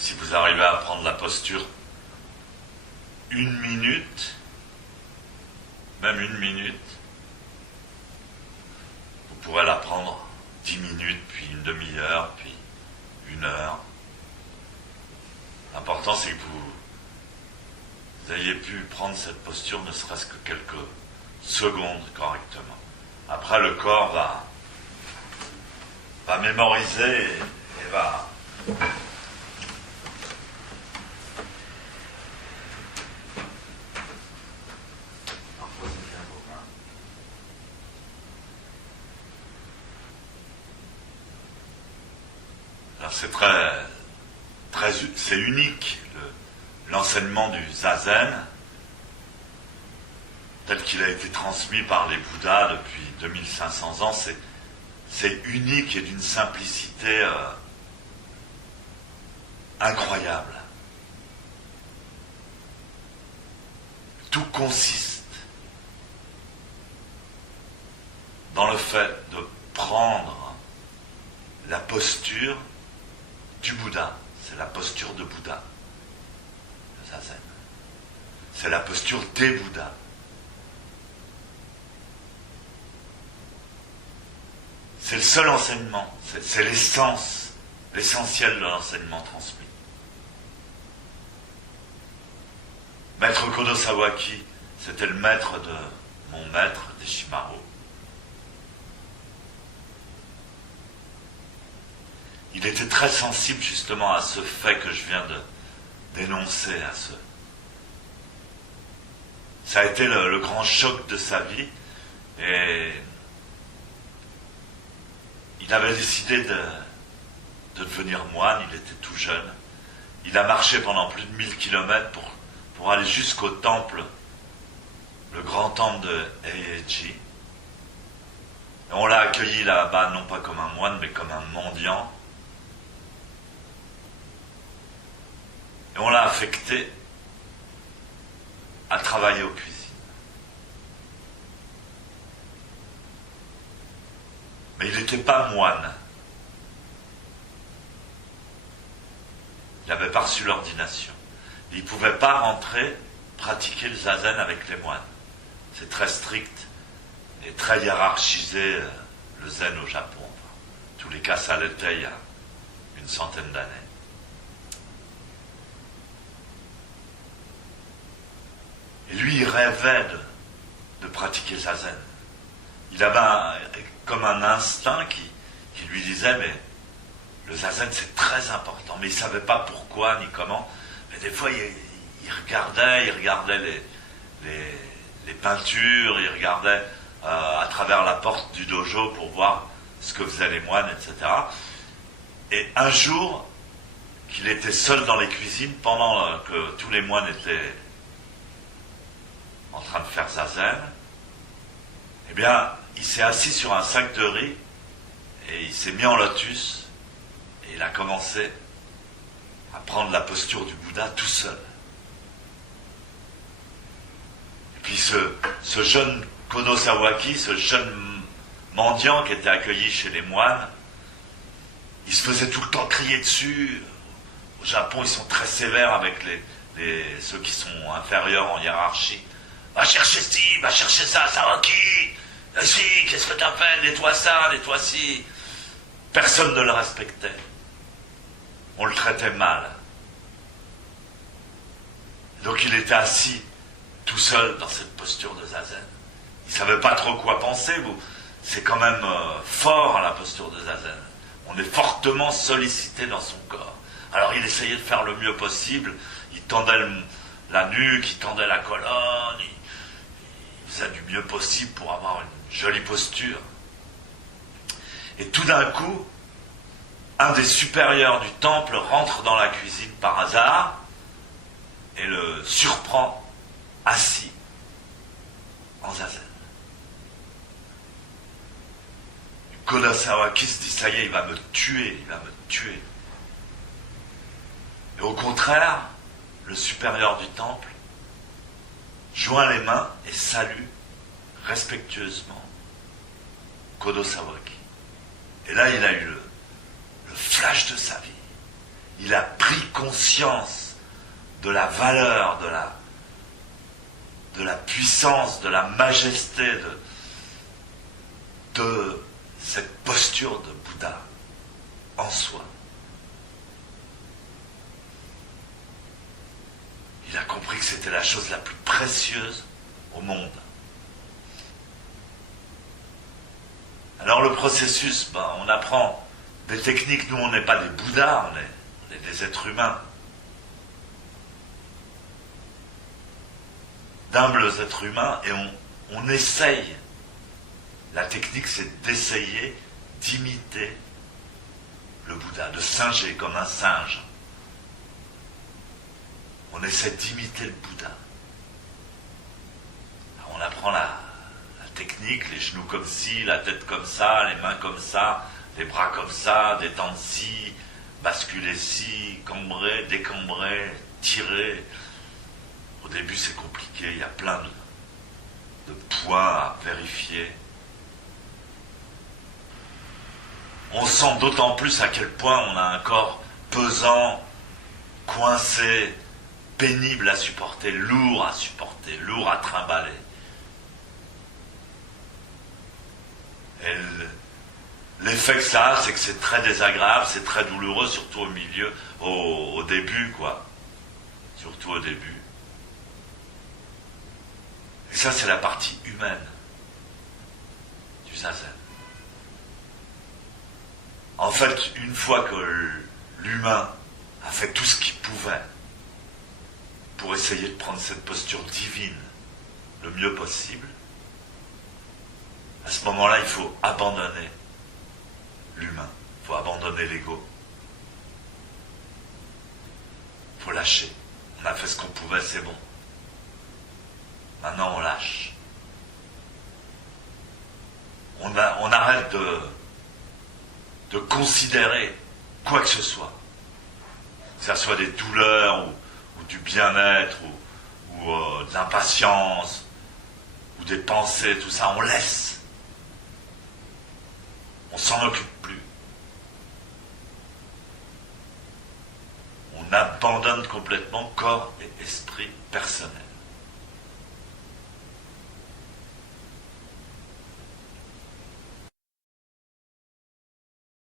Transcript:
Si vous arrivez à prendre la posture une minute, même une minute, vous pourrez la prendre 10 minutes, puis une demi-heure, puis une heure. L'important, c'est que vous ayez pu prendre cette posture ne serait-ce que quelques secondes correctement. Après, le corps va mémoriser et va... Alors c'est c'est unique l'enseignement du zazen tel qu'il a été transmis par les Bouddhas depuis 2500 ans. C'est unique et d'une simplicité incroyable. Tout consiste dans le fait de prendre la posture du Bouddha. C'est la posture de Bouddha, le zazen. C'est la posture des Bouddhas. C'est le seul enseignement, c'est l'essence, l'essentiel de l'enseignement transmis. Maître Kodo Sawaki, c'était le maître de mon maître, Deshimaru. Il était très sensible justement à ce fait que je viens de dénoncer, Ça a été le grand choc de sa vie, et il avait décidé de devenir moine. Il était tout jeune. Il a marché pendant plus de 1000 kilomètres pour aller jusqu'au temple, le grand temple de Eiji. Et on l'a accueilli là-bas, non pas comme un moine, mais comme un mendiant. Et on l'a affecté à travailler aux cuisines. Mais il n'était pas moine. Il n'avait pas reçu l'ordination. Il ne pouvait pas rentrer, pratiquer le zazen avec les moines. C'est très strict et très hiérarchisé, le zen au Japon. En tous les cas, ça l'était il y a une centaine d'années. Et lui, il rêvait de pratiquer le zazen. Il avait comme un instinct qui lui disait, mais le zazen c'est très important, mais il ne savait pas pourquoi ni comment. Mais des fois, il regardait les peintures, il regardait à travers la porte du dojo pour voir ce que faisaient les moines, etc. Et un jour, qu'il était seul dans les cuisines, pendant que tous les moines étaient en train de faire zazen, eh bien, il s'est assis sur un sac de riz et il s'est mis en lotus et il a commencé à prendre la posture du Bouddha tout seul. Et puis ce jeune Kodo Sawaki, ce jeune mendiant qui était accueilli chez les moines, il se faisait tout le temps crier dessus. Au Japon, ils sont très sévères avec ceux qui sont inférieurs en hiérarchie. Va chercher ci, va chercher ça, Sawaki. Si, qu'est-ce que t'as fait? Nettoie ça, nettoie ci. Personne ne le respectait. On le traitait mal. Donc il était assis tout seul dans cette posture de zazen. Il ne savait pas trop quoi penser. C'est quand même fort, la posture de zazen. On est fortement sollicité dans son corps. Alors il essayait de faire le mieux possible. Il tendait la nuque, il tendait la colonne. Il faisait du mieux possible pour avoir une jolie posture. Et tout d'un coup, un des supérieurs du temple rentre dans la cuisine par hasard et le surprend assis en zazen. Kodo Sawaki se dit, ça y est, il va me tuer, il va me tuer. Et au contraire, le supérieur du temple joint les mains et salue respectueusement Kodo Sawaki. Et là, il a eu le flash de sa vie. il a pris conscience de la valeur, de la puissance, de la majesté de cette posture de Bouddha en soi. Il a compris que c'était la chose la plus précieuse au monde. Alors le processus, on apprend des techniques. Nous, on n'est pas des Bouddhas, on est des êtres humains. D'humbles êtres humains, et on essaye. La technique, c'est d'essayer d'imiter le Bouddha, de singer comme un singe. On essaie d'imiter le Bouddha. Alors on apprend la technique, les genoux comme ci, la tête comme ça, les mains comme ça, les bras comme ça, détendre ci, basculer ci, cambrer, décambrer, tirer. Au début c'est compliqué, il y a plein de points à vérifier. On sent d'autant plus à quel point on a un corps pesant, coincé, pénible à supporter, lourd à trimballer. Et l'effet que ça a, c'est que c'est très désagréable, c'est très douloureux, surtout au milieu, au début, quoi. Surtout au début. Et ça, c'est la partie humaine du zazen. En fait, une fois que l'humain a fait tout ce qu'il pouvait pour essayer de prendre cette posture divine le mieux possible, à ce moment-là, il faut abandonner l'humain, il faut abandonner l'ego, il faut lâcher. On a fait ce qu'on pouvait, c'est bon. Maintenant, on lâche. On arrête de considérer quoi que ce soit. Que ce soit des douleurs ou du bien-être ou de l'impatience ou des pensées, tout ça, on laisse. On s'en occupe plus. On abandonne complètement corps et esprit personnel.